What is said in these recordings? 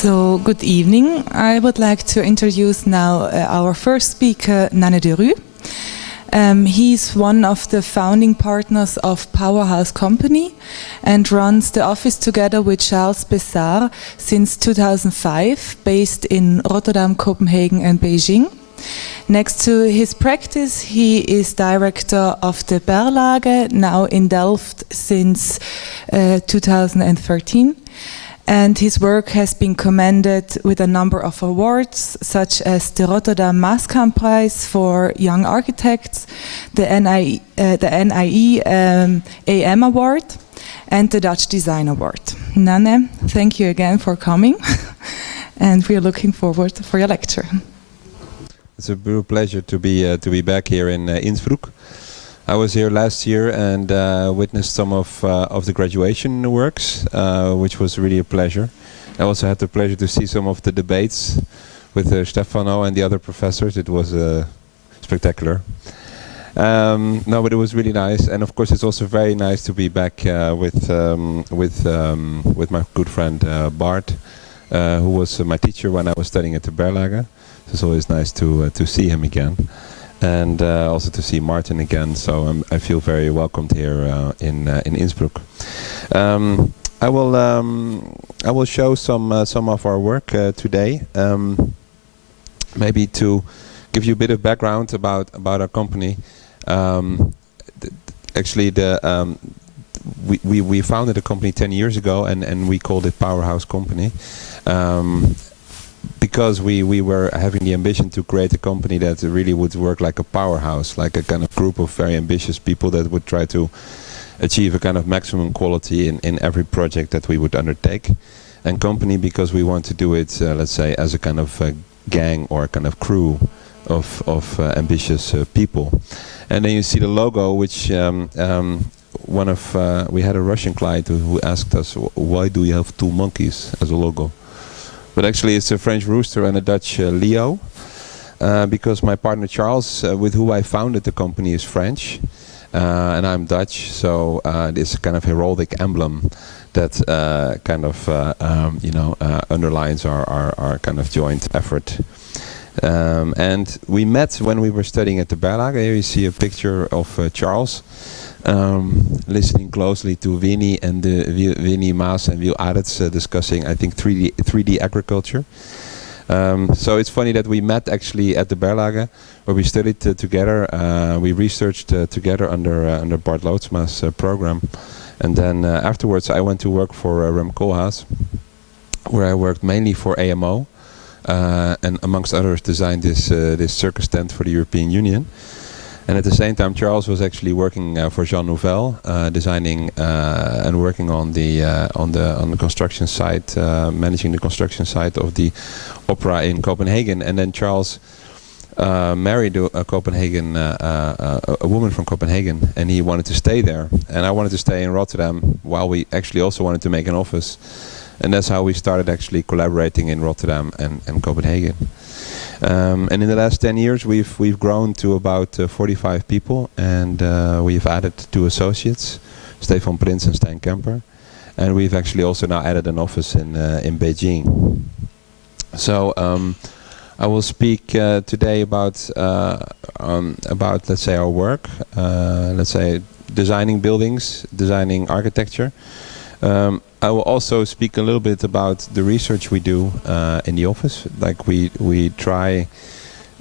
So, good evening. I would like to introduce now our first speaker, Nanne de Ru. He's one of the founding partners of Powerhouse Company and runs the office together with Charles Bessard since 2005, based in Rotterdam, Copenhagen and Beijing. Next to his practice, he is director of the Berlage, now in Delft since 2013. And his work has been commended with a number of awards, such as the Rotterdam Maaskant Prize for Young Architects, the NIE AM Award, and the Dutch Design Award. Nanne, thank you again for coming, and we are looking forward for your lecture. It's a real pleasure to be back here in Innsbruck. I was here last year and witnessed some of the graduation works, which was really a pleasure. I also had the pleasure to see some of the debates with Stefano and the other professors. It was spectacular. No, but it was really nice, and of course it's also very nice to be back with my good friend Bart, who was my teacher when I was studying at the Berlage. It's always nice to see him again. And also to see Martin again, so I feel very welcomed here in Innsbruck. I will show some of our work today. Maybe to give you a bit of background about our company. Actually, we founded a company 10 years ago, and we called it Powerhouse Company. Because we were having the ambition to create a company that really would work like a powerhouse, like a kind of group of very ambitious people that would try to achieve a kind of maximum quality in every project that we would undertake. And company because we want to do it, let's say, as a kind of gang or a kind of crew of ambitious people. And then you see the logo, which we had a Russian client who asked us, why do you have two monkeys as a logo? But actually it's a French rooster and a Dutch Leo, because my partner Charles, with who I founded the company, is French, and I'm Dutch, so this kind of heraldic emblem that underlines our kind of joint effort. And we met when we were studying at the Berlage. Here you see a picture of Charles. Listening closely to Winnie and Winnie Maas and Wiel Arets discussing, I think, 3D agriculture. So it's funny that we met actually at the Berlage, where we studied together. We researched together under Bart Loodsma's program, and then afterwards I went to work for Rem Koolhaas, where I worked mainly for AMO, and amongst others designed this circus tent for the European Union. And at the same time, Charles was actually working for Jean Nouvel, designing and working on the construction site, managing the construction site of the opera in Copenhagen. And then Charles married a woman from Copenhagen, and he wanted to stay there. And I wanted to stay in Rotterdam, while we actually also wanted to make an office. And that's how we started actually collaborating in Rotterdam and Copenhagen. And in the last 10 years, we've grown to about 45 people, and we've added 2 associates, Stefan Prins and Stijn Kemper, and we've actually also now added an office in Beijing. So I will speak today about let's say our work, let's say designing buildings, designing architecture. I will also speak a little bit about the research we do in the office. Like we try,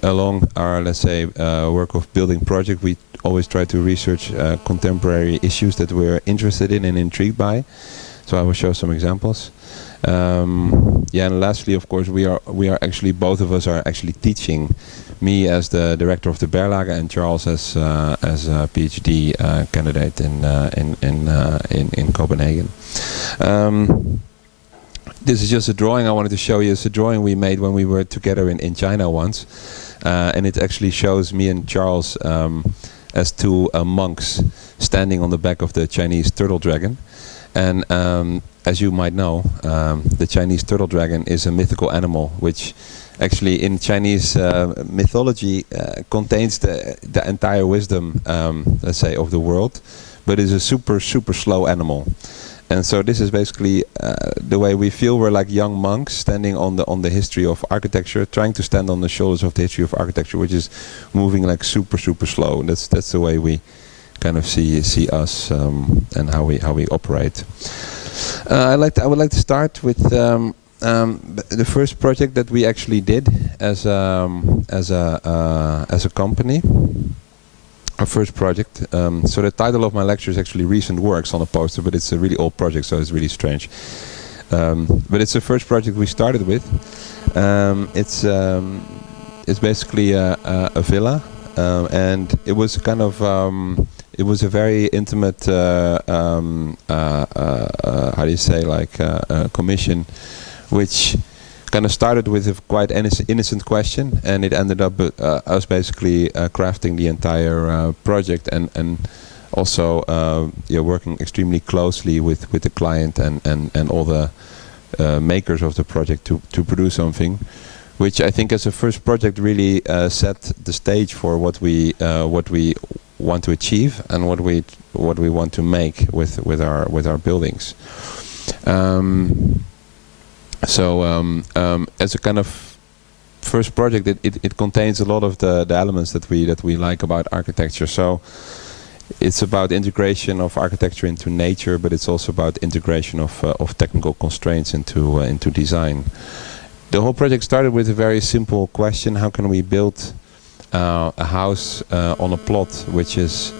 along our, let's say, work of building project, we always try to research contemporary issues that we're interested in and intrigued by. So I will show some examples. Yeah, and lastly, of course, we are actually, both of us are actually teaching. Me as the director of the Berlage, and Charles as a PhD candidate in Copenhagen. This is just a drawing I wanted to show you. It's a drawing we made when we were together in China once, and it actually shows me and Charles as 2 monks standing on the back of the Chinese turtle dragon. And as you might know, the Chinese turtle dragon is a mythical animal which actually in Chinese mythology contains the entire wisdom, let's say, of the world, but is a super slow animal. And so this is basically the way we feel. We're like young monks standing on the history of architecture, trying to stand on the shoulders of the history of architecture, which is moving like super slow. And that's the way we kind of see us and how we operate. I would like to start with the first project that we actually did as a company. Our first project. So the title of my lecture is actually Recent Works on a poster, but it's a really old project, so it's really strange. But it's the first project we started with. It's basically a villa, and it was kind of it was a very intimate how do you say, like commission, which kind of started with a quite innocent question, and it ended up us basically crafting the entire project, and also working extremely closely with the client and all the makers of the project to produce something, which I think as a first project really set the stage for what we want to achieve and what we want to make with our buildings. So as a kind of first project, it contains a lot of the elements that we like about architecture. So it's about integration of architecture into nature, but it's also about integration of technical constraints into design. The whole project started with a very simple question: how can we build a house on a plot which is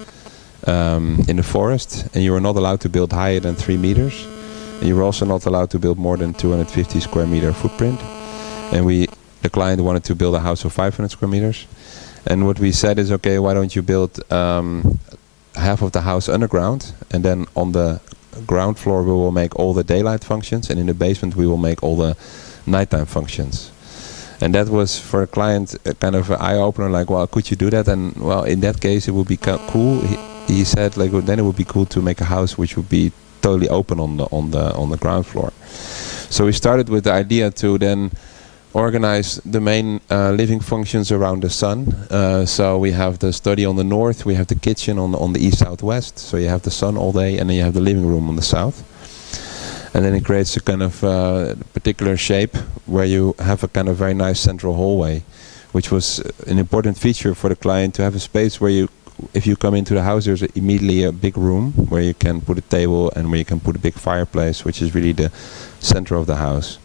in the forest, and you are not allowed to build higher than 3 meters. And you're also not allowed to build more than 250 square meter footprint. And the client wanted to build a house of 500 square meters. And what we said is, okay, why don't you build half of the house underground, and then on the ground floor we will make all the daylight functions, and in the basement we will make all the nighttime functions. And that was for a client a kind of an eye-opener, like, well, could you do that? And well, in that case it would be cool. He said, like, well, then it would be cool to make a house which would be totally open on the ground floor. So we started with the idea to then organize the main living functions around the sun. So we have the study on the north, we have the kitchen on the east, south, west. So you have the sun all day, and then you have the living room on the south. And then it creates a kind of particular shape where you have a kind of very nice central hallway, which was an important feature for the client, to have a space where if you come into the house, there's immediately a big room where you can put a table and where you can put a big fireplace, which is really the center of the house.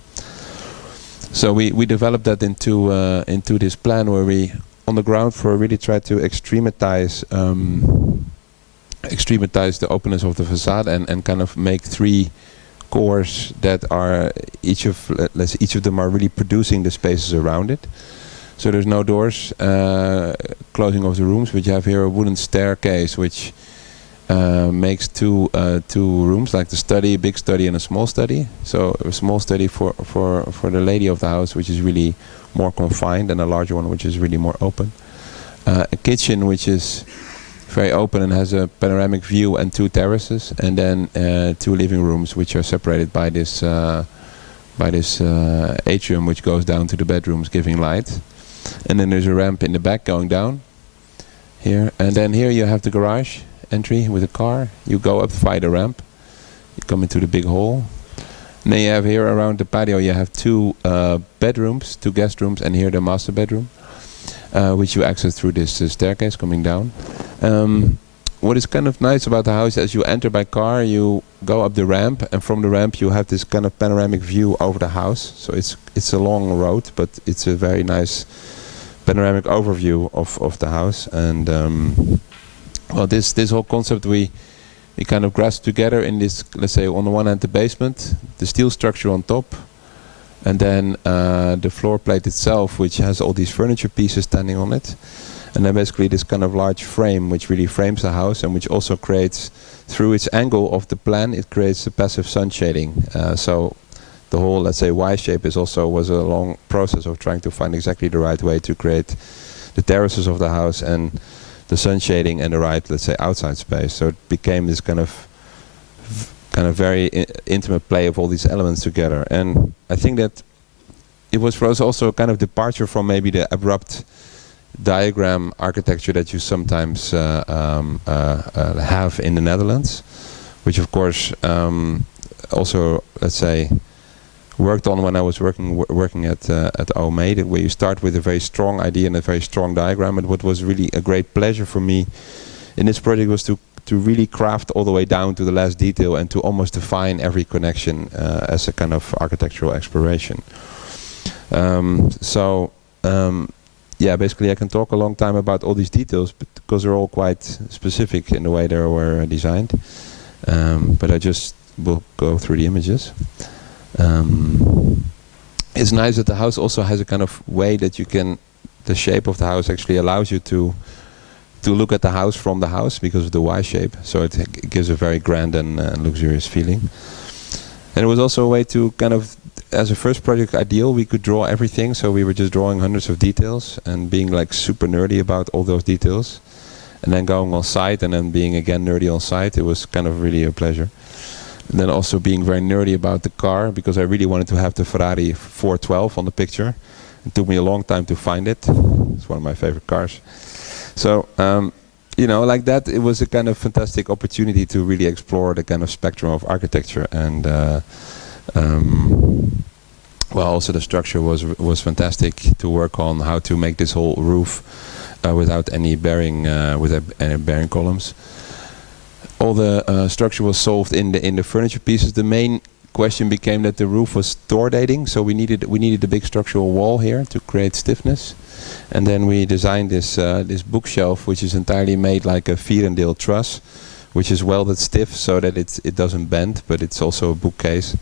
So we developed that into this plan where we, on the ground floor, really try to extrematize the openness of the facade and kind of make 3 cores that are each of them are really producing the spaces around it. So there's no doors, closing of the rooms, but you have here a wooden staircase which makes two rooms, like the study, a big study and a small study. So a small study for the lady of the house, which is really more confined, and a larger one which is really more open. A kitchen which is very open and has a panoramic view, and 2 terraces, and then 2 living rooms which are separated by this atrium which goes down to the bedrooms, giving light. And then there's a ramp in the back going down here, and then here you have the garage entry with a car. You go up via the ramp, you come into the big hall, and then you have here around the patio you have 2 bedrooms, 2 guest rooms, and here the master bedroom, which you access through this staircase coming down. What is kind of nice about the house, as you enter by car, you go up the ramp, and from the ramp you have this kind of panoramic view over the house. So it's a long road, but it's a very nice panoramic overview of the house. And well, this whole concept we kind of grasped together in this, let's say, on the one hand the basement, the steel structure on top, and then the floor plate itself, which has all these furniture pieces standing on it. And then basically this kind of large frame which really frames the house, and which also creates, through its angle of the plan, it creates a passive sun shading. So the whole, let's say, Y shape was a long process of trying to find exactly the right way to create the terraces of the house and the sun shading and the right, let's say, outside space. So it became this kind of very intimate play of all these elements together. And I think that it was for us also a kind of departure from maybe the abrupt diagram architecture that you sometimes have in the Netherlands, which of course also, let's say, worked on when I was working at OME, where you start with a very strong idea and a very strong diagram. And what was really a great pleasure for me in this project was to really craft all the way down to the last detail and to almost define every connection as a kind of architectural exploration. Yeah, basically I can talk a long time about all these details, but because they're all quite specific in the way they were designed. But I just will go through the images. It's nice that the house also has a kind of way that you can, the shape of the house actually allows you to look at the house from the house because of the Y shape. So it gives a very grand and luxurious feeling. And it was also a way to kind of, as a first project ideal, we could draw everything. So we were just drawing hundreds of details and being like super nerdy about all those details. And then going on site and then being again nerdy on site. It was kind of really a pleasure. And then also being very nerdy about the car, because I really wanted to have the Ferrari 412 on the picture. It took me a long time to find it. It's one of my favorite cars. So, you know, like that, it was a kind of fantastic opportunity to really explore the kind of spectrum of architecture. And well, also the structure was fantastic to work on, how to make this whole roof without any bearing any bearing columns. All the structure was solved in the furniture pieces. The main question became that the roof was door dating, so we needed a big structural wall here to create stiffness. And then we designed this this bookshelf, which is entirely made like a Vierendeel truss, which is welded stiff so that it doesn't bend, but it's also a bookcase.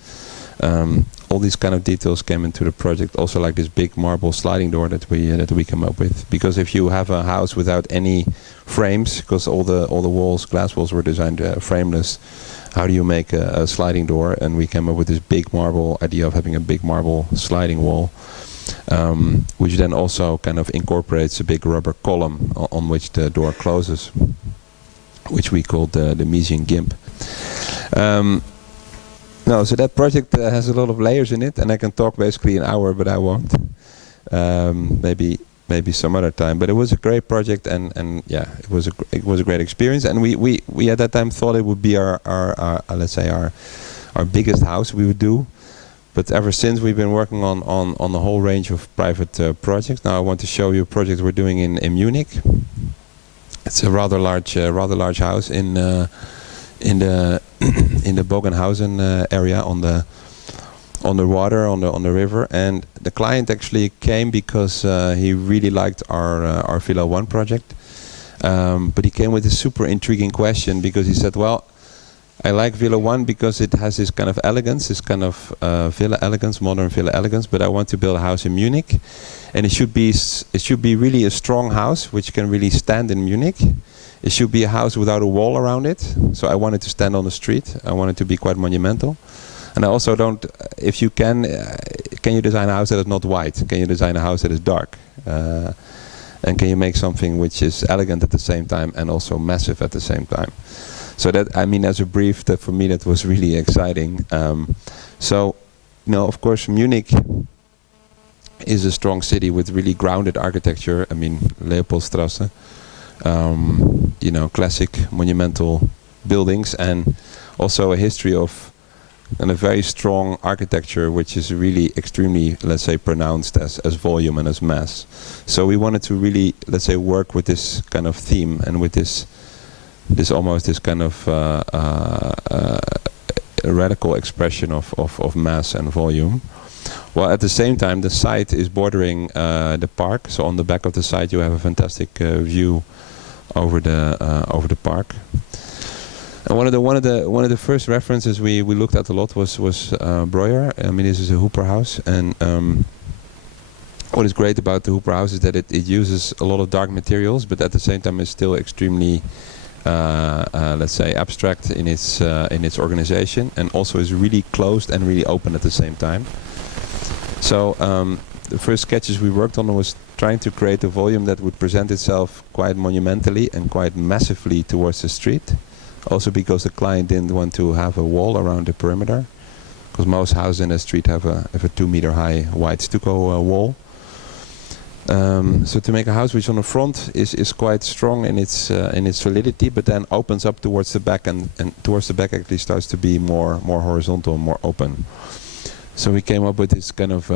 All these kind of details came into the project. Also, like this big marble sliding door that we came up with. Because if you have a house without any frames, because all the walls, glass walls, were designed frameless, how do you make a sliding door? And we came up with this big marble idea of having a big marble sliding wall, which then also kind of incorporates a big rubber column on which the door closes, which we called the Miesian Gimp. No, so that project has a lot of layers in it, and I can talk basically an hour, but I won't. Maybe some other time. But it was a great project, and yeah, it was a great experience. And we at that time thought it would be our let's say our biggest house we would do. But ever since we've been working on the whole range of private projects. Now I want to show you a project we're doing in Munich. It's a rather large house in the Bogenhausen area on the water on the river, and the client actually came because he really liked our Villa 1 project, but he came with a super intriguing question, because he said, well, I like Villa 1 because it has this kind of elegance, this kind of villa elegance, modern villa elegance, but I want to build a house in Munich, and it should be really a strong house which can really stand in Munich. It should be a house without a wall around it. So I want it to stand on the street. I want it to be quite monumental. And I also don't, if you can you design a house that is not white? Can you design a house that is dark? And can you make something which is elegant at the same time and also massive at the same time? So that, I mean, as a brief, that for me that was really exciting. So, you know, of course, Munich is a strong city with really grounded architecture. I mean, Leopoldstrasse. You know, classic monumental buildings, and also a history of and a very strong architecture, which is really extremely, let's say, pronounced as volume and as mass. So we wanted to really, let's say, work with this kind of theme and with this almost this kind of radical expression of mass and volume. While at the same time the site is bordering the park. So on the back of the site you have a fantastic view over the park. And one of the first references we looked at a lot was Breuer. I mean, this is a Hooper house, and what is great about the Hooper house is that it uses a lot of dark materials, but at the same time is still extremely let's say abstract in its organization, and also is really closed and really open at the same time. So the first sketches we worked on was trying to create a volume that would present itself quite monumentally and quite massively towards the street. Also because the client didn't want to have a wall around the perimeter, because most houses in the street have a 2 meter high white stucco wall. So to make a house which on the front is quite strong in its solidity, but then opens up towards the back, and towards the back actually starts to be more horizontal, more open. So we came up with this kind of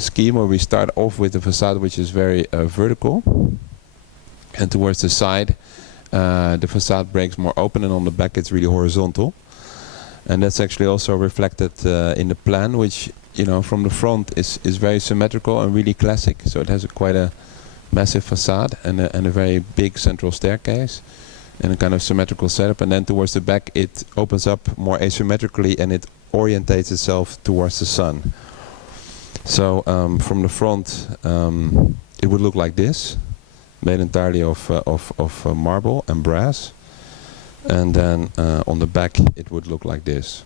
scheme where we start off with a facade which is very vertical, and towards the side the facade breaks more open, and on the back it's really horizontal. And that's actually also reflected in the plan, which, you know, from the front is very symmetrical and really classic. So it has quite a massive facade and a very big central staircase and a kind of symmetrical setup. And then towards the back it opens up more asymmetrically, and it orientates itself towards the sun. So from the front it would look like this, made entirely of marble and brass. And then on the back it would look like this.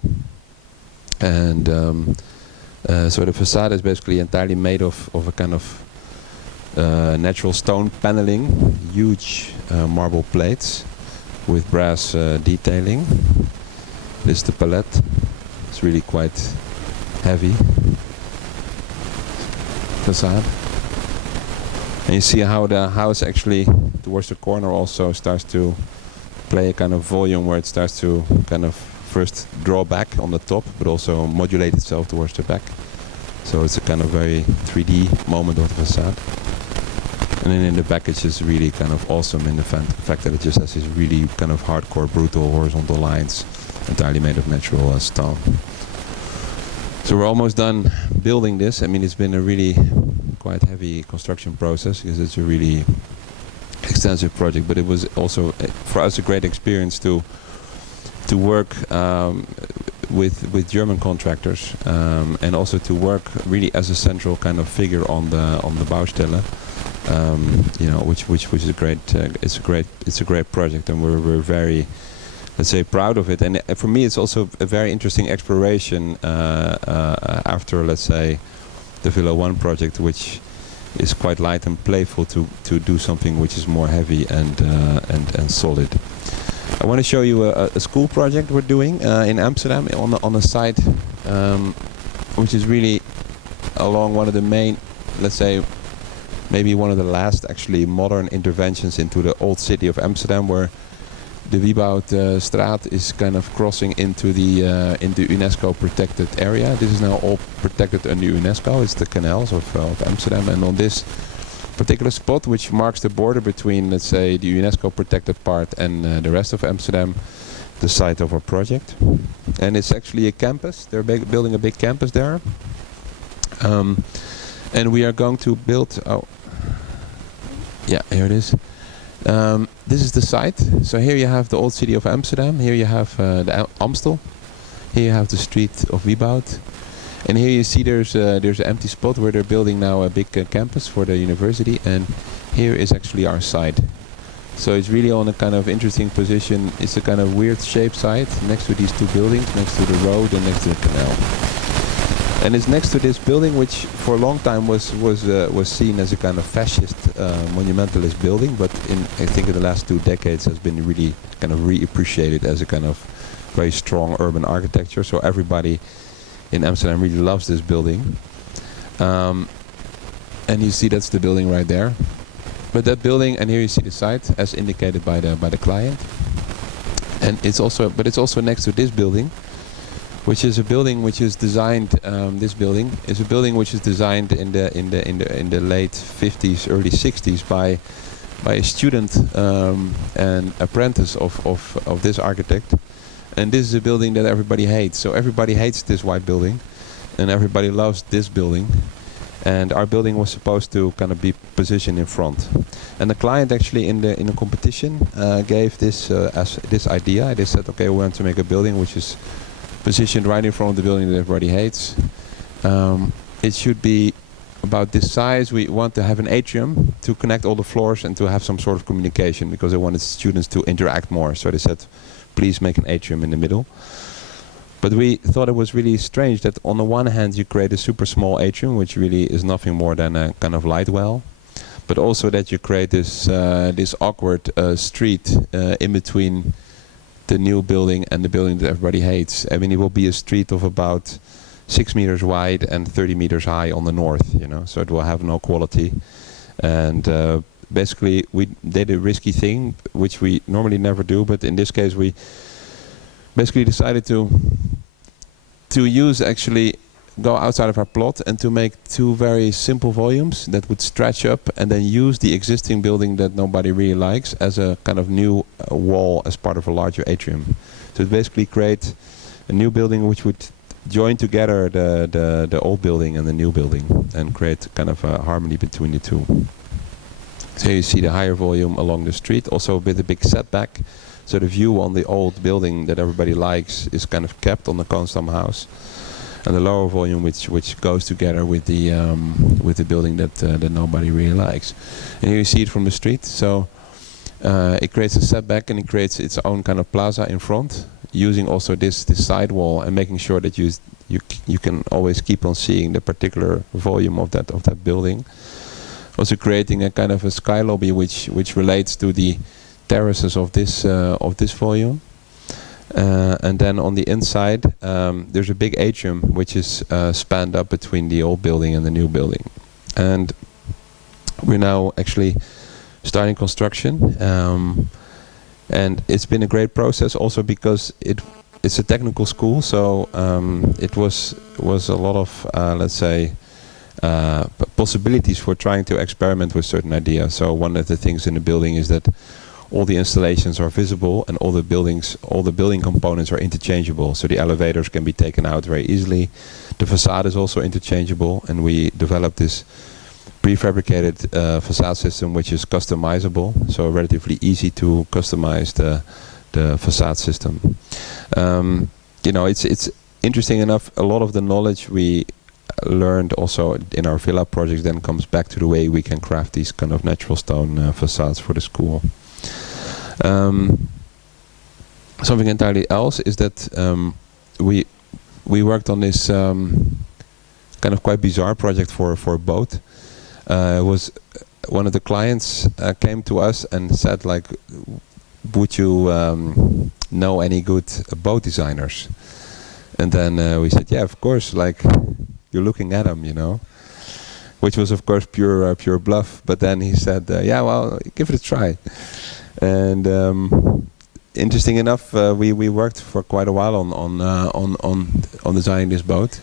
And so the facade is basically entirely made of a kind of natural stone paneling, huge marble plates with brass detailing. This is the palette. It's really quite heavy facade. And you see how the house actually towards the corner also starts to play a kind of volume, where it starts to kind of first draw back on the top, but also modulate itself towards the back. So it's a kind of very 3D moment of the facade. And then in the back it's just really kind of awesome in the fact that it just has these really kind of hardcore, brutal horizontal lines, entirely made of natural stone. So we're almost done building this. I mean, it's been a really quite heavy construction process because it's a really extensive project, but it was also for us a great experience to work with German contractors, and also to work really as a central kind of figure on the Baustelle, you know, which is a great it's a great project, and we're very, let's say, proud of it. And for me it's also a very interesting exploration after, let's say, the Villa 1 project, which is quite light and playful, to do something which is more heavy and solid. I want to show you a school project we're doing in Amsterdam on a site which is really along one of the main, let's say, maybe one of the last actually modern interventions into the old city of Amsterdam, where the Wieboudstraat is kind of crossing into the UNESCO protected area. This is now all protected under UNESCO. It's the canals of Amsterdam, and on this particular spot, which marks the border between, let's say, the UNESCO protected part and the rest of Amsterdam, the site of our project. And it's actually a campus. They're building a big campus there, and we are going to build. Oh, yeah, here it is. This is the site. So here you have the old city of Amsterdam. Here you have the Amstel. Here you have the street of Wieboud. And here you see there's an empty spot where they're building now a big campus for the university. And here is actually our site. So it's really on a kind of interesting position. It's a kind of weird shaped site next to these two buildings, next to the road and next to the canal. And it's next to this building, which for a long time was seen as a kind of fascist monumentalist building, but I think in the last 2 decades has been really kind of reappreciated as a kind of very strong urban architecture. So everybody in Amsterdam really loves this building. And you see that's the building right there. But that building, and here you see the site as indicated by the client. And it's also next to this building, which is a building which is designed. This building is a building which is designed in the late 50s, early 60s by a student and apprentice of this architect. And this is a building that everybody hates. So everybody hates this white building, and everybody loves this building. And our building was supposed to kind of be positioned in front. And the client actually in the competition gave this as this idea. They said, okay, we want to make a building which is positioned right in front of the building that everybody hates. It should be about this size. We want to have an atrium to connect all the floors and to have some sort of communication, because they wanted students to interact more. So they said, please make an atrium in the middle. But we thought it was really strange that on the one hand you create a super small atrium, which really is nothing more than a kind of light well, but also that you create this awkward street in between the new building and the building that everybody hates. I mean, it will be a street of about 6 meters wide and 30 meters high on the north, you know, so it will have no quality. And basically we did a risky thing, which we normally never do, but in this case we basically decided to go outside of our plot and to make 2 very simple volumes that would stretch up and then use the existing building that nobody really likes as a kind of new wall as part of a larger atrium. So it basically create a new building which would join together the old building and the new building and create kind of a harmony between the two. So you see the higher volume along the street, also with a big setback. So the view on the old building that everybody likes is kind of kept on the Koonsdam house, and the lower volume which goes together with the building that nobody really likes. And here you see it from the street. So it creates a setback and it creates its own kind of plaza in front, using also this side wall and making sure that you can always keep on seeing the particular volume of that building. Also creating a kind of a sky lobby which relates to the terraces of this volume. And then on the inside there's a big atrium which is spanned up between the old building and the new building. And we're now actually starting construction. And it's been a great process also because it's a technical school, so it was a lot of let's say possibilities for trying to experiment with certain ideas. So one of the things in the building is that all the installations are visible and all the building components are interchangeable. So the elevators can be taken out very easily. The facade is also interchangeable, and we developed this prefabricated facade system which is customizable, so relatively easy to customize the facade system. You know, it's interesting enough, a lot of the knowledge we learned also in our villa projects then comes back to the way we can craft these kind of natural stone facades for the school. Something entirely else is that we worked on this kind of quite bizarre project for a boat. It was one of the clients came to us and said, like, would you know any good boat designers? And then we said, yeah, of course, like, you're looking at them, you know, which was of course pure bluff. But then he said, yeah, well, give it a try. And interesting enough, we worked for quite a while on designing this boat.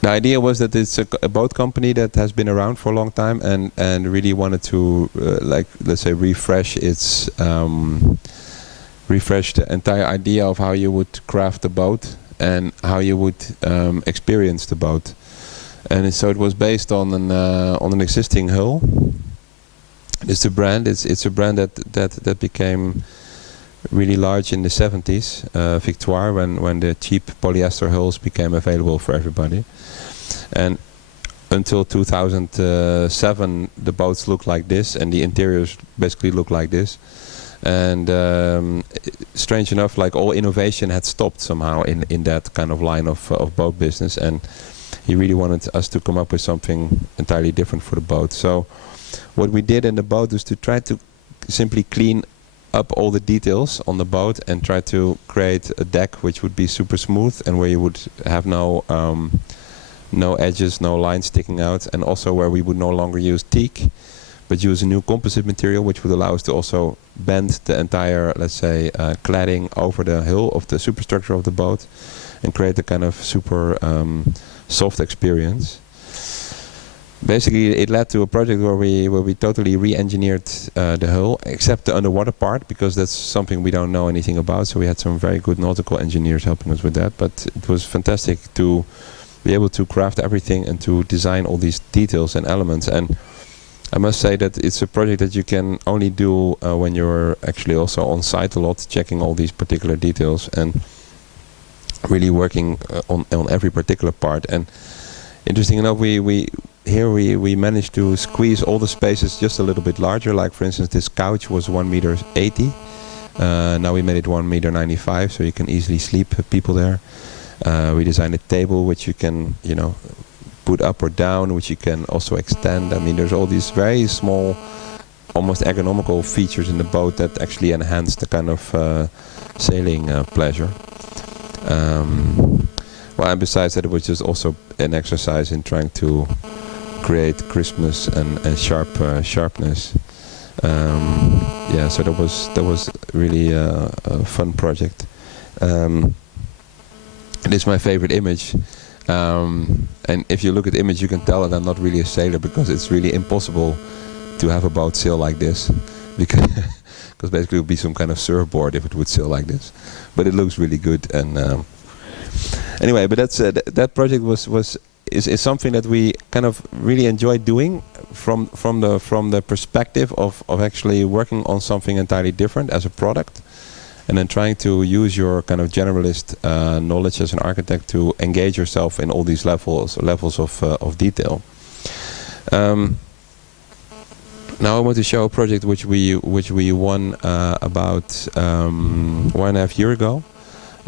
The idea was that it's a boat company that has been around for a long time and really wanted to like, let's say, refresh the entire idea of how you would craft the boat and how you would experience the boat. And so it was based on an existing hull. It's a brand. It's a brand that became really large in the 70s, Victoire, when the cheap polyester hulls became available for everybody. And until 2007, the boats looked like this, and the interiors basically looked like this. And strange enough, like, all innovation had stopped somehow in that kind of line of boat business, and he really wanted us to come up with something entirely different for the boat. So what we did in the boat was to try to simply clean up all the details on the boat and try to create a deck which would be super smooth and where you would have no edges, no lines sticking out, and also where we would no longer use teak but use a new composite material which would allow us to also bend the entire, let's say, cladding over the hull of the superstructure of the boat and create a kind of super soft experience. Basically, it led to a project where we totally re-engineered the hull, except the underwater part, because that's something we don't know anything about. So we had some very good nautical engineers helping us with that. But it was fantastic to be able to craft everything and to design all these details and elements. And I must say that it's a project that you can only do when you're actually also on site a lot, checking all these particular details and really working on every particular part. And interesting enough, we managed to squeeze all the spaces just a little bit larger. Like, for instance, this couch was 1.80 meters. Now we made it 1.95 meters, so you can easily sleep people there. We designed a table which you can, you know, put up or down, which you can also extend. I mean, there's all these very small, almost ergonomical features in the boat that actually enhance the kind of sailing pleasure. Well, and besides that, it was just also an exercise in trying to create crispness and sharpness. Yeah, so that was really a fun project. It is my favorite image. And if you look at the image, you can tell that I'm not really a sailor, because it's really impossible to have a boat sail like this, because basically it would be some kind of surfboard if it would sail like this. But it looks really good. And anyway, but that's that project is something that we kind of really enjoyed doing from the perspective of actually working on something entirely different as a product, and then trying to use your kind of generalist knowledge as an architect to engage yourself in all these levels of detail. Now I want to show a project which we won about 1.5 years ago,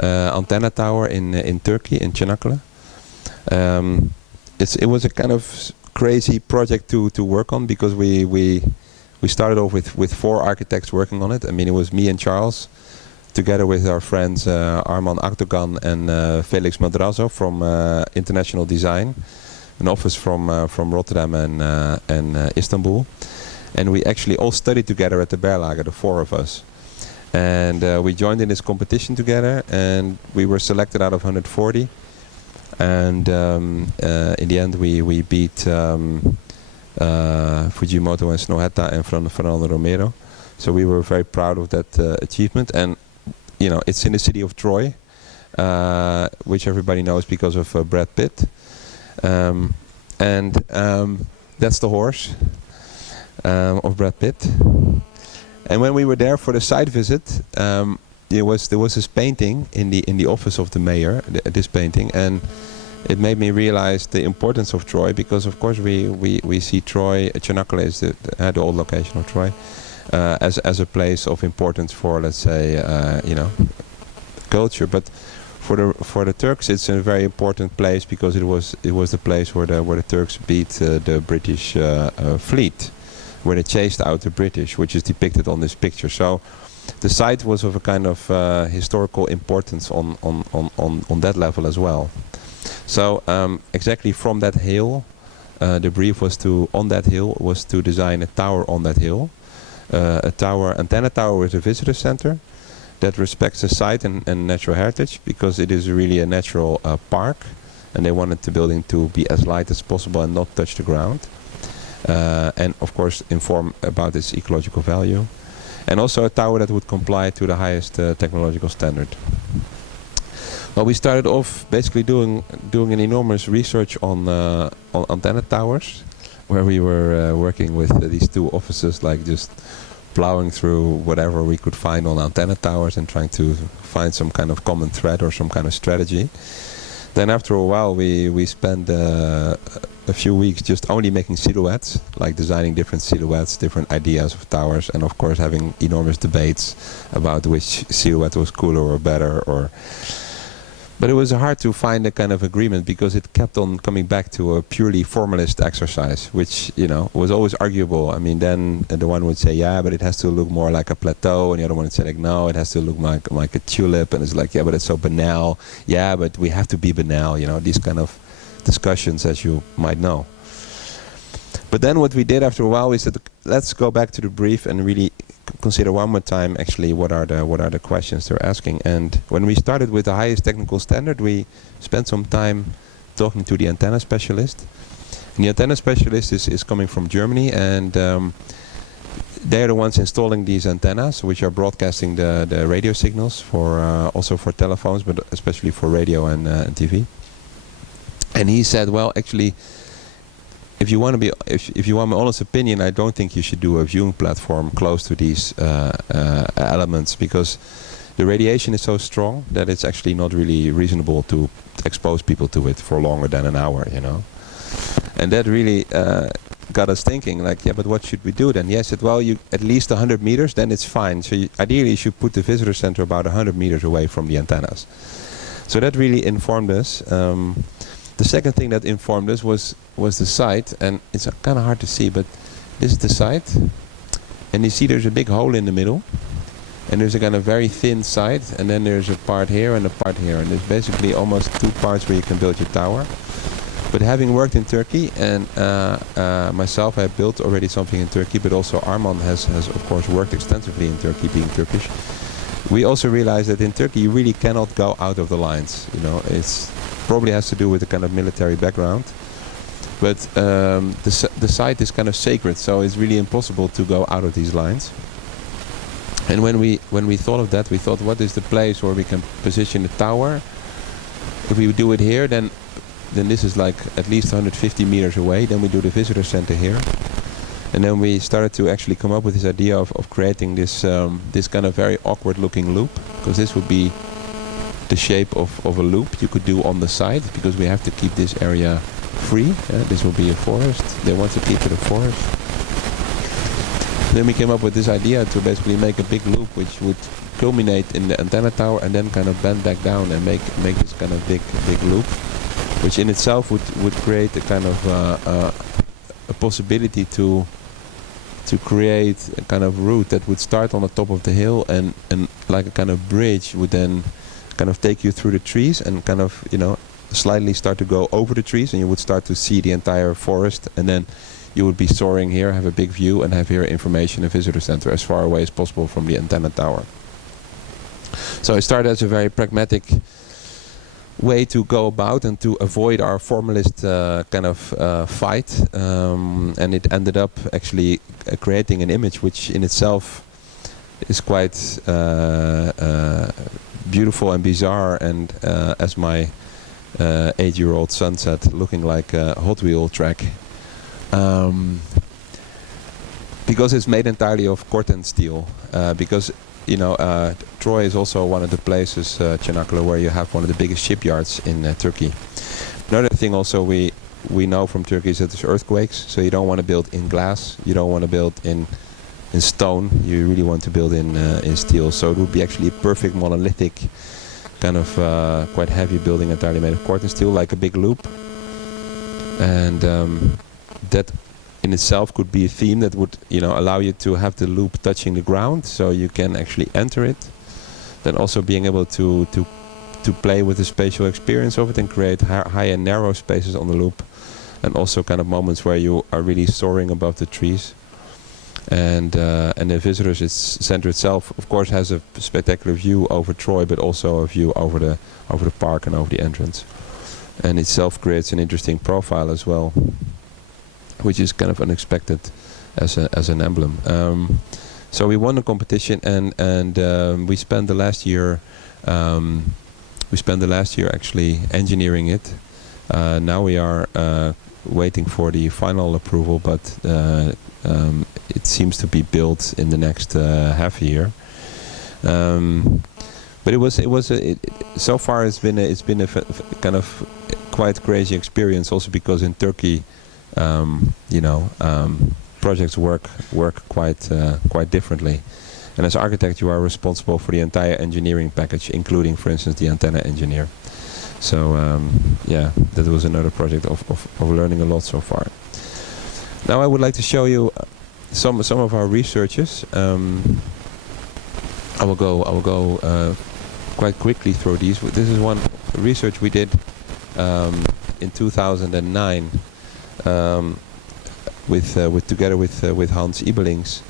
Antenna Tower in Turkey, in Çanakkale. It was a kind of crazy project to work on, because we started off with 4 architects working on it. I mean, it was me and Charles, together with our friends Arman Akdogan and Felix Madrazo from International Design, an office from Rotterdam and Istanbul. And we actually all studied together at the Berlage, the 4 of us. And we joined in this competition together, and we were selected out of 140. And in the end we beat Fujimoto and Snohetta and Fernando Romero. So we were very proud of that achievement. And you know, it's in the city of Troy, which everybody knows because of Brad Pitt. And that's the horse of Brad Pitt. And when we were there for the site visit, there was this painting in the office of the mayor, this painting, and it made me realize the importance of Troy, because of course we see Troy, Çanakkale is the old location of Troy, as a place of importance for, let's say, you know, culture. But for the Turks, it's a very important place, because it was the place where the Turks beat the British fleet, where they chased out the British, which is depicted on this picture. So the site was of a kind of historical importance on that level as well. So exactly from that hill, the brief was on that hill was to design a tower on that hill, antenna tower with a visitor center that respects the site and natural heritage, because it is really a natural park, and they wanted the building to be as light as possible and not touch the ground, and of course inform about its ecological value, and also a tower that would comply to the highest technological standard. Well, we started off basically doing an enormous research on antenna towers, where we were working with these 2 offices, like just plowing through whatever we could find on antenna towers and trying to find some kind of common thread or some kind of strategy. Then after a while we spent a few weeks just only making silhouettes, like designing different silhouettes, different ideas of towers, and of course having enormous debates about which silhouette was cooler or better. But it was hard to find a kind of agreement, because it kept on coming back to a purely formalist exercise, which, you know, was always arguable. I mean, then the one would say, yeah, but it has to look more like a plateau, and the other one would say, like, no, it has to look like a tulip, and it's like, yeah, but it's so banal. Yeah, but we have to be banal, you know, these kind of discussions, as you might know. But then what we did after a while, we said, let's go back to the brief and really consider one more time actually what are the questions they're asking. And when we started with the highest technical standard, we spent some time talking to the antenna specialist. And the antenna specialist is coming from Germany, and they're the ones installing these antennas, which are broadcasting the radio signals for also for telephones, but especially for radio and TV. And he said, well, actually, if you want my honest opinion, I don't think you should do a viewing platform close to these elements, because the radiation is so strong that it's actually not really reasonable to expose people to it for longer than an hour, you know. And that really got us thinking, like, yeah, but what should we do then? He said, well, you at least 100 meters, then it's fine. So ideally you should put the visitor center about 100 meters away from the antennas. So that really informed us. The second thing that informed us was the site, and it's kind of hard to see, but this is the site, and you see there's a big hole in the middle, And there's a kind of very thin side, and then there's a part here and a part here, and there's basically almost two parts where you can build your tower. But having worked in Turkey, and myself, I built already something in Turkey, but also Arman has of course worked extensively in Turkey, being Turkish. We also realized that in Turkey you really cannot go out of the lines. You know, it's probably has to do with the kind of military background. But the site is kind of sacred, so it's really impossible to go out of these lines. And when we thought of that, we thought, what is the place where we can position the tower? If we do it here, then this is like at least 150 meters away. Then we do the visitor center here. And then we started to actually come up with this idea of creating this this kind of very awkward looking loop, because this would be the shape of a loop you could do on the side, because we have to keep this area free. This will be a forest. They want to keep it a forest. Then we came up with this idea to basically make a big loop which would culminate in the antenna tower and then kind of bend back down and make this kind of big loop, which in itself would create a kind of a possibility to create a kind of route that would start on the top of the hill and like a kind of bridge would then kind of take you through the trees and kind of, you know, slightly start to go over the trees, and you would start to see the entire forest, and then you would be soaring here, have a big view, and have here information and visitor center as far away as possible from the antenna tower. So it started as a very pragmatic way to go about and to avoid our formalist kind of fight, and it ended up actually creating an image which in itself is quite beautiful and bizarre, and as my 8-year-old son said, looking like a Hot Wheel track. Because it's made entirely of corten steel, because you know Troy is also one of the places, Çanakkale, where you have one of the biggest shipyards in Turkey. Another thing also we know from Turkey is that there's earthquakes, so you don't want to build in glass, you don't want to build in stone, you really want to build in steel. So it would be actually a perfect monolithic kind of quite heavy building entirely made of corten steel, like a big loop. And that in itself could be a theme that would, you know, allow you to have the loop touching the ground, so you can actually enter it. Then also being able to play with the spatial experience of it and create high and narrow spaces on the loop, and also kind of moments where you are really soaring above the trees. And the visitors center itself, of course, has a spectacular view over Troy, but also a view over the park and over the entrance. And itself creates an interesting profile as well, which is kind of unexpected as an emblem. So we won the competition, and we spent the last year actually engineering it. Now we are waiting for the final approval, but it seems to be built in the next half year. But so far it's been a kind of quite crazy experience, also because in Turkey, you know, projects work quite differently. And as architect, you are responsible for the entire engineering package, including, for instance, the antenna engineer. So yeah, that was another project of learning a lot so far. Now I would like to show you some of our researches. I will go quite quickly through these. This is one research we did in 2009 together with Hans Ibelings,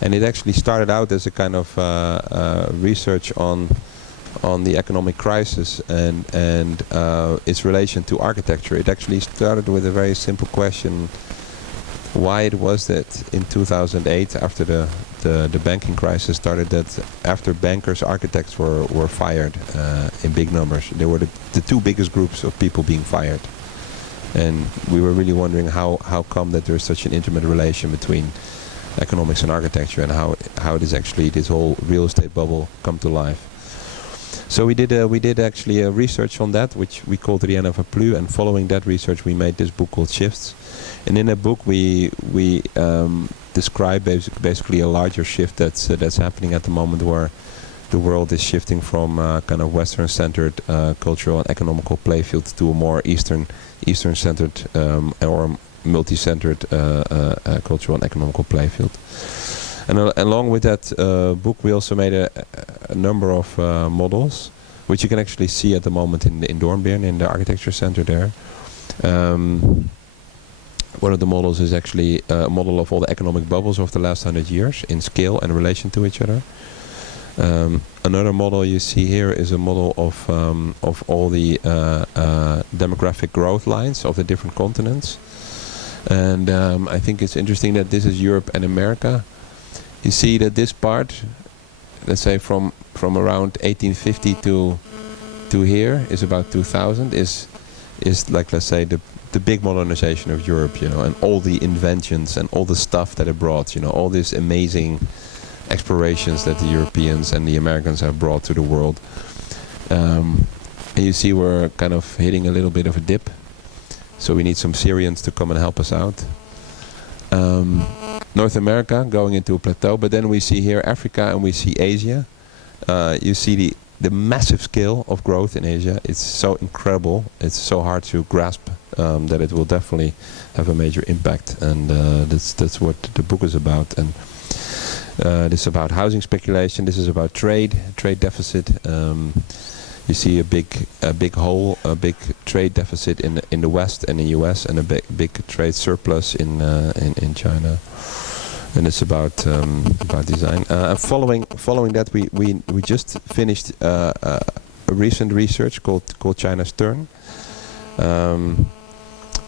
and it actually started out as a kind of research on the economic crisis and its relation to architecture. It actually started with a very simple question: why it was that in 2008, after the banking crisis started, that after bankers, architects were fired in big numbers. They were the two biggest groups of people being fired. And we were really wondering how come that there's such an intimate relation between economics and architecture, and how does actually this whole real estate bubble come to life. So we did actually a research on that, which we called Rien ne va plus, and following that research we made this book called Shifts. And in that book we describe basically a larger shift that's happening at the moment, where the world is shifting from kind of Western-centered cultural and economical playfield to a more Eastern-centered or multi-centered cultural and economical playfield. And along with that book, we also made a number of models, which you can actually see at the moment in Doornbirn, in the architecture center there. One of the models is actually a model of all the economic bubbles of the last 100 years in scale and relation to each other. Another model you see here is a model of all the demographic growth lines of the different continents. And I think it's interesting that this is Europe and America. You see that this part, let's say from around 1850 to here is about 2000, is like, let's say, the big modernization of Europe, you know, and all the inventions and all the stuff that it brought, you know, all these amazing explorations that the Europeans and the Americans have brought to the world. And you see we're kind of hitting a little bit of a dip, so we need some Syrians to come and help us out. North America going into a plateau, but then we see here Africa and we see Asia. You see the massive scale of growth in Asia. It's so incredible. It's so hard to grasp that it will definitely have a major impact, and that's what the book is about. And this is about housing speculation. This is about trade deficit. You see a big hole, a big trade deficit in the West and in the US, and a big trade surplus in China. And it's about design. Following that, we just finished a recent research called China's Turn,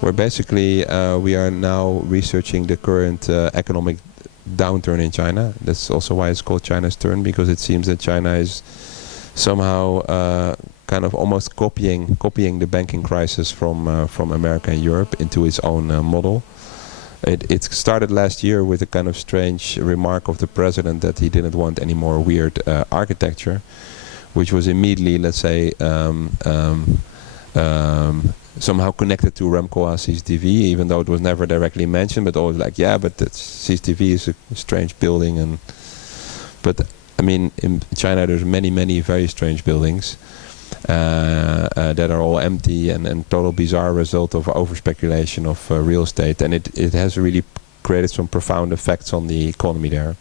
where basically we are now researching the current economic downturn in China. That's also why it's called China's Turn, because it seems that China is somehow kind of almost copying the banking crisis from America and Europe into its own model. It started last year with a kind of strange remark of the president that he didn't want any more weird architecture, which was immediately, let's say, somehow connected to Remco CCTV, even though it was never directly mentioned, but always like, yeah, but CCTV is a strange building. But I mean, in China there's many very strange buildings that are all empty and total bizarre result of over-speculation of real estate, and it has really created some profound effects on the economy there.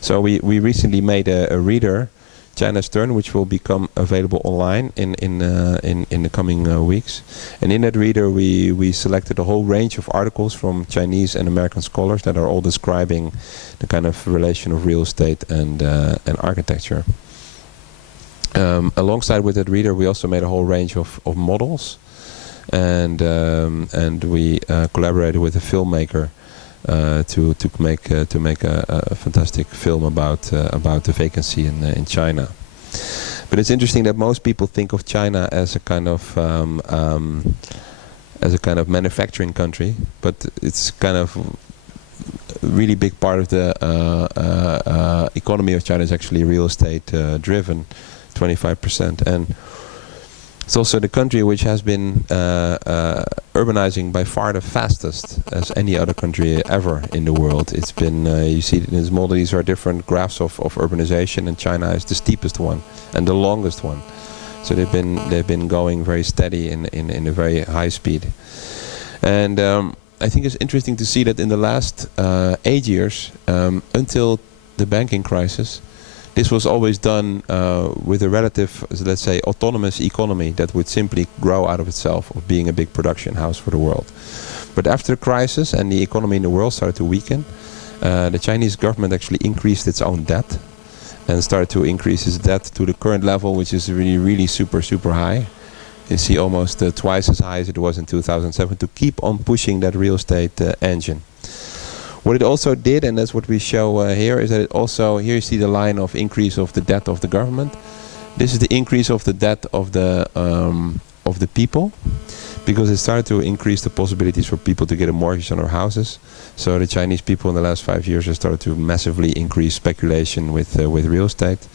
So we recently made a reader, China's Turn, which will become available online in the coming weeks. And in that reader we selected a whole range of articles from Chinese and American scholars that are all describing the kind of relation of real estate and architecture. Alongside with that reader, we also made a whole range of models, and we collaborated with a filmmaker to make a fantastic film about the vacancy in China. But it's interesting that most people think of China as a kind of manufacturing country, but it's kind of a really big part of the economy of China is actually real estate driven. 25%, and it's also the country which has been urbanizing by far the fastest as any other country ever in the world. It's been you see in this model, these are different graphs of urbanization, and China is the steepest one and the longest one. So they've been going very steady in a very high speed. And I think it's interesting to see that in the last 8 years until the banking crisis, this was always done with a relative, let's say, autonomous economy that would simply grow out of itself, of being a big production house for the world. But after the crisis and the economy in the world started to weaken, the Chinese government actually increased its own debt and started to increase its debt to the current level, which is really super high. You see almost twice as high as it was in 2007, to keep on pushing that real estate engine. What it also did, and that's what we show here, is that it also, here you see the line of increase of the debt of the government. This is the increase of the debt of the people, because it started to increase the possibilities for people to get a mortgage on their houses. So the Chinese people in the last 5 years have started to massively increase speculation with real estate.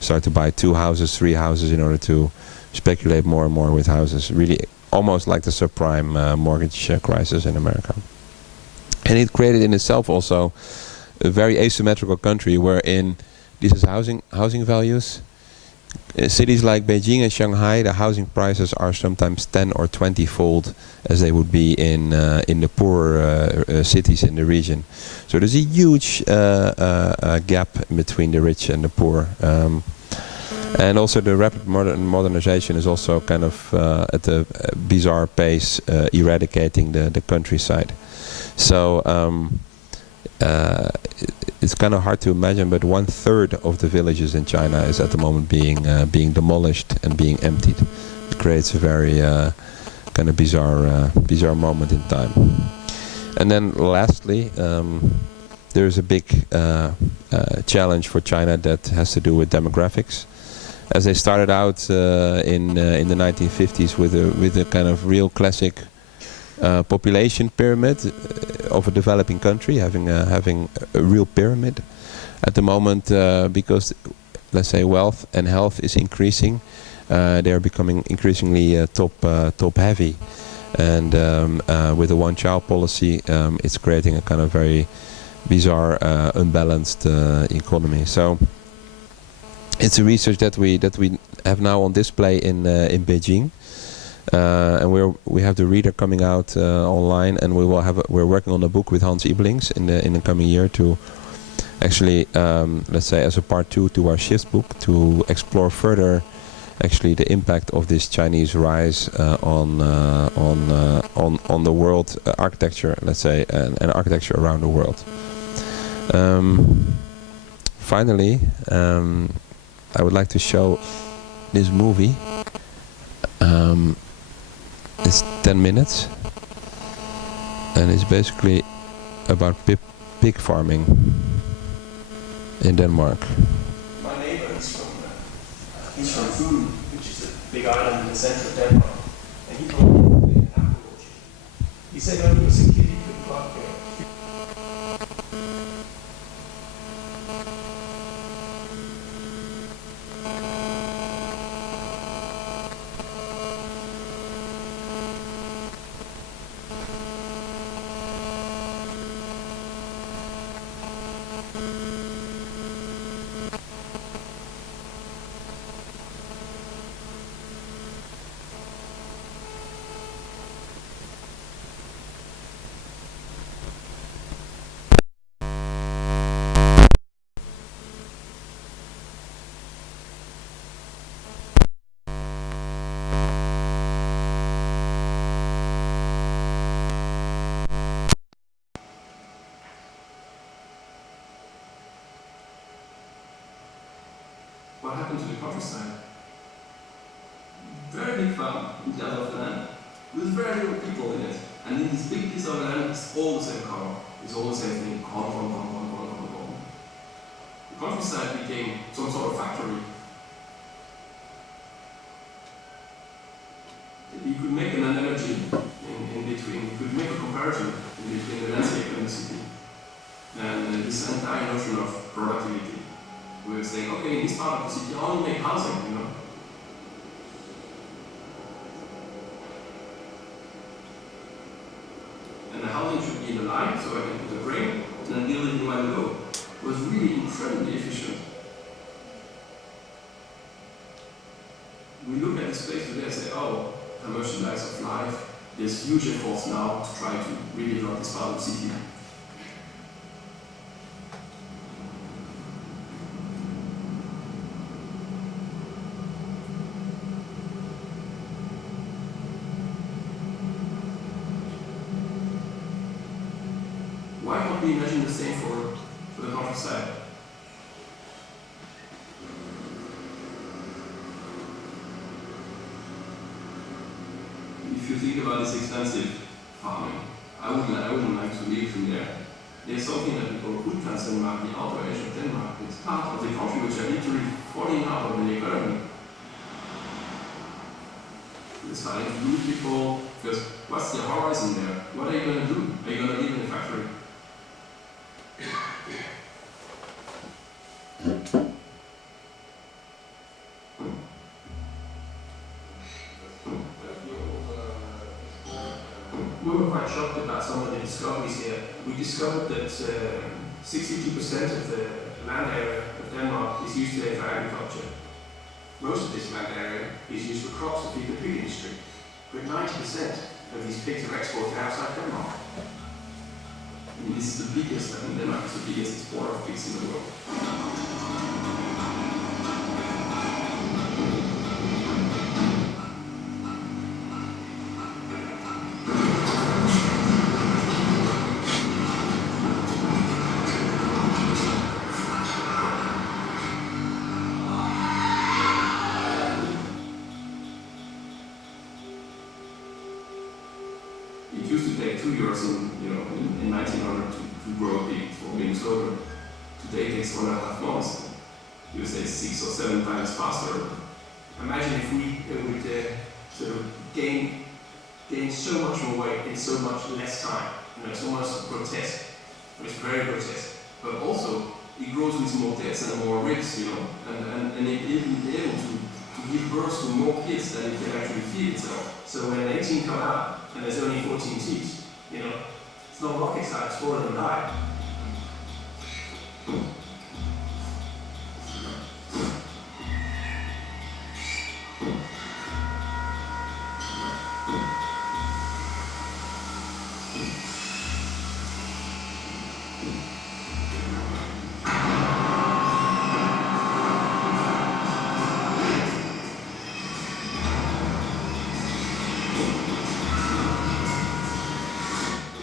Started to buy 2 houses, 3 houses in order to speculate more and more with houses. Really almost like the subprime mortgage crisis in America. And it created in itself also a very asymmetrical country wherein this is housing values. cities like Beijing and Shanghai, the housing prices are sometimes 10 or 20-fold as they would be in the poorer cities in the region. So there's a huge gap between the rich and the poor. And also the rapid modernization is also kind of at a bizarre pace eradicating the countryside. So it's kind of hard to imagine, but 1/3 of the villages in China is at the moment being demolished and being emptied. It creates a very kind of bizarre moment in time. And then lastly, there's a big challenge for China that has to do with demographics. As they started out in the 1950s with a kind of real classic population pyramid of a developing country, having a real pyramid. At the moment, because let's say wealth and health is increasing, they are becoming increasingly top heavy, and with a one-child policy, it's creating a kind of very bizarre, unbalanced economy. So it's a research that we have now on display in Beijing. And we have the reader coming out online, and we're working on a book with Hans Ibelings in the coming year to actually let's say as a part 2 to our shift book to explore further actually the impact of this Chinese rise on the world architecture, let's say, and architecture around the world. Finally, I would like to show this movie. It's 10 minutes, and it's basically about pig farming in Denmark. My neighbor is he's from Fyn, which is a big island in the center of Denmark, and he told me an apple orchard. He said when he was a kid he could go up there. What happened to the countryside? Very big farm in the other of the land, with very little people in it. And in this big piece of land, it's all the same color. It's all the same thing, corn. The countryside became some sort of factory. You could make an analogy in between, you could make a comparison in between the landscape and the city. And this entire notion of productivity. We were saying, okay, in this part of the city, only make housing, you know. And the housing should be in a line, so I can put a frame and then build it in one go. It was really incredibly efficient. We look at this place today and say, oh, commercial lives of life, there's huge efforts now to try to really develop this part of the city. Why can't we imagine the same for the countryside? If you think about this expensive farming, I wouldn't like to live in there. There's something that we call Denmark, the outer edge of Denmark. It's part of the country which are literally falling out of the economy. It's starting to lose people, because what's the horizon there? What are you going to do? Are you going to live in a factory? We were quite shocked about some of the discoveries here. We discovered that 62% of the land area of Denmark is used today for agriculture. 40% most of this land area is used for crops to feed the pig industry. But 90% of these pigs are exported outside Denmark. I mean, this is the biggest, I mean, Denmark is the biggest exporter of pigs in the world. It used to take 2 years in 1900 to grow a pig for being slaughtered. Today it takes 1.5 months. You say 6 or 7 times faster. Imagine if we would sort of gain so much more weight in so much less time. It's almost grotesque. It's very grotesque. But also it grows with more tits and more ribs, and it will be able to give birth to more kids than it can actually feed itself. So when 18 come out, and there's only 14 teeth, it's not rocket science, 4 of them die.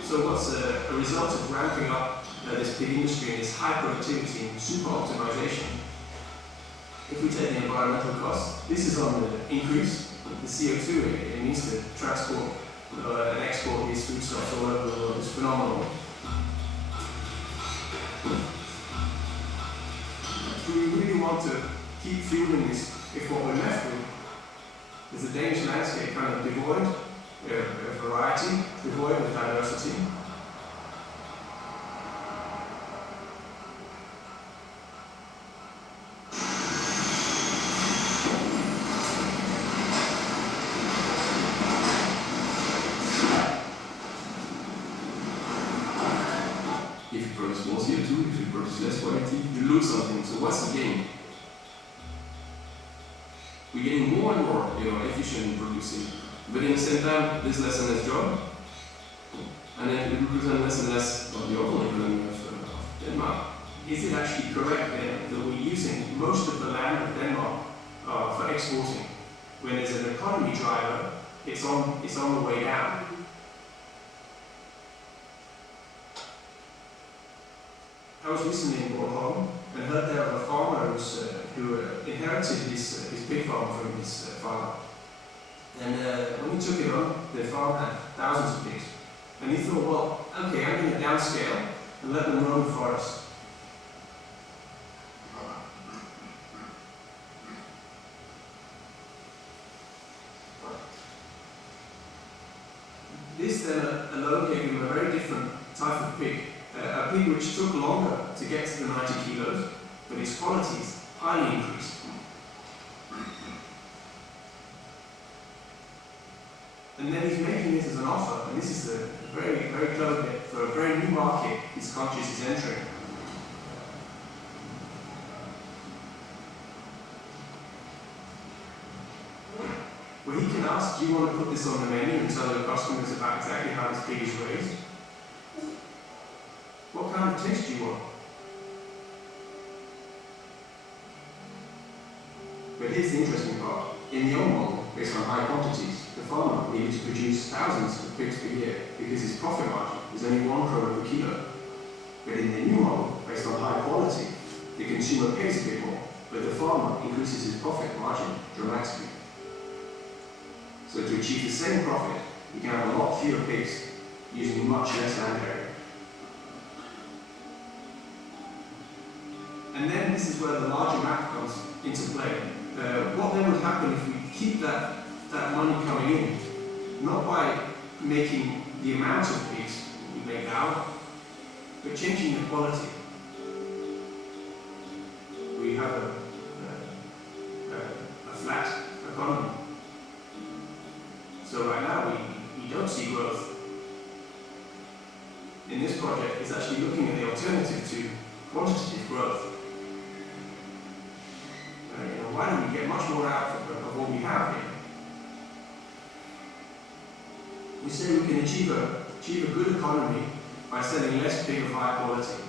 So what's a result of ramping up this pig industry and this high productivity and super optimization? If we take the environmental cost, this is on the increase. The CO2 it needs to transport and export these foodstuffs all over the world is phenomenal. Do we really want to keep fueling this if what we're left with is a Danish landscape kind of devoid of variety, devoid of diversity? If you produce more CO2, if you produce less quality, you lose something. So what's the game? We're getting more and more efficient in producing. But in the same time, there's less and less job, and then it represents less and less of the overall economy of Denmark. Is it actually correct then that we're using most of the land of Denmark for exporting? When there's an economy driver, it's on the way down. I was recently in Bornholm and heard there of a farmer who inherited his pig farm from his father. And when he took it on, the farm had thousands of pigs. And he thought, well, okay, I'm going to downscale and let them roam the forest. This then alone gave him a very different type of pig. A pig which took longer to get to the 90 kilos, but its qualities highly increased. And then he's making this as an offer, and this is a very, very clever bit for a very new market his conscious is entering. Where he can ask, do you want to put this on the menu and tell the customers about exactly how this pig is raised? What kind of taste do you want? But here's the interesting part. In the old model, based on high quantities, the farmer needed to produce thousands of pigs per year because his profit margin is only 1 krone per kilo. But in the new model, based on high quality, the consumer pays a bit more, but the farmer increases his profit margin dramatically. So to achieve the same profit, you can have a lot fewer pigs using much less land area. And then this is where the larger map comes into play. What then would happen if we keep that money coming in, not by making the amount of pigs we make now, but changing the quality? We have a flat economy. So right now we don't see growth. In this project, it's actually looking at the alternative to quantitative growth. why don't we get much more out of what we have here? We say we can achieve a good economy by selling less big of high quality.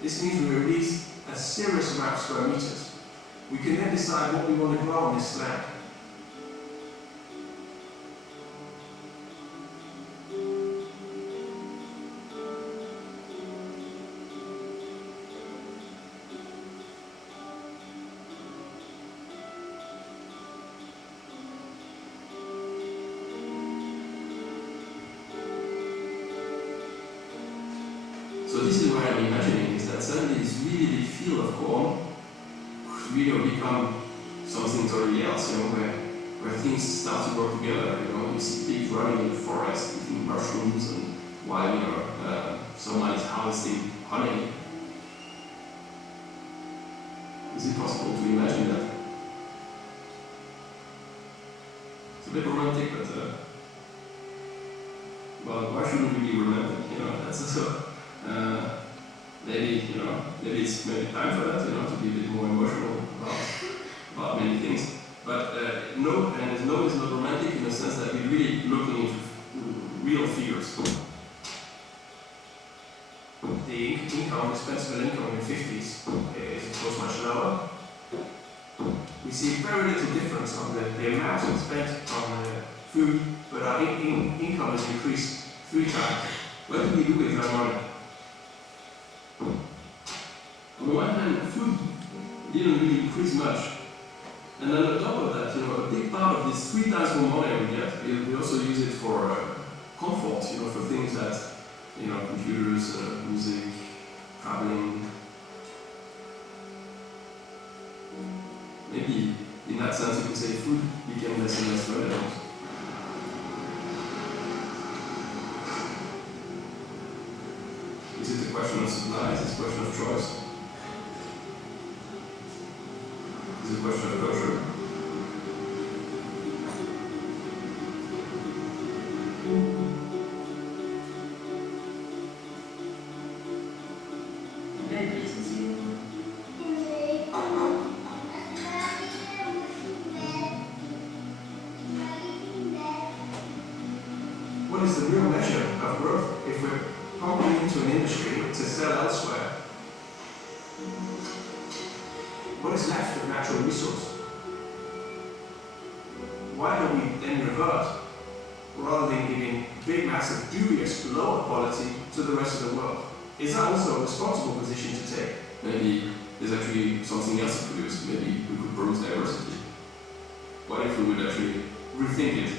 This means we release a serious amount of square meters. We can then decide what we want to grow on this land. So this is what I'm imagining, is that suddenly this really big field of corn could really become something totally else, where things start to work together, you see pigs running in the forest, eating mushrooms, and while, someone is harvesting honey. Is it possible to imagine that? It's a bit romantic, but, well, why shouldn't we be romantic, that's also... maybe it's time for that, to be a bit more emotional about many things. But no is not romantic in the sense that we're really looking into real figures. The dispensable income in the 50s is of course much lower. We see very little difference on the amount spent on food, but our income has increased 3 times. What do we do with that money? On the one hand, food didn't really increase much. And then on top of that, a big part of this 3 times more money we get, we also use it for comfort, for things that, computers, music, traveling. Maybe in that sense you could say food became less and less relevant. Is it a question of supply? Is it a question of choice? Is it a question of culture? What is the real measure of growth if we're pumping into an industry to sell elsewhere? What is left of natural resource? Why don't we then revert, rather than giving big, massive, dubious, lower quality to the rest of the world? Is that also a responsible position to take? Maybe there's actually something else to produce. Maybe we could produce diversity. What if we would actually rethink it?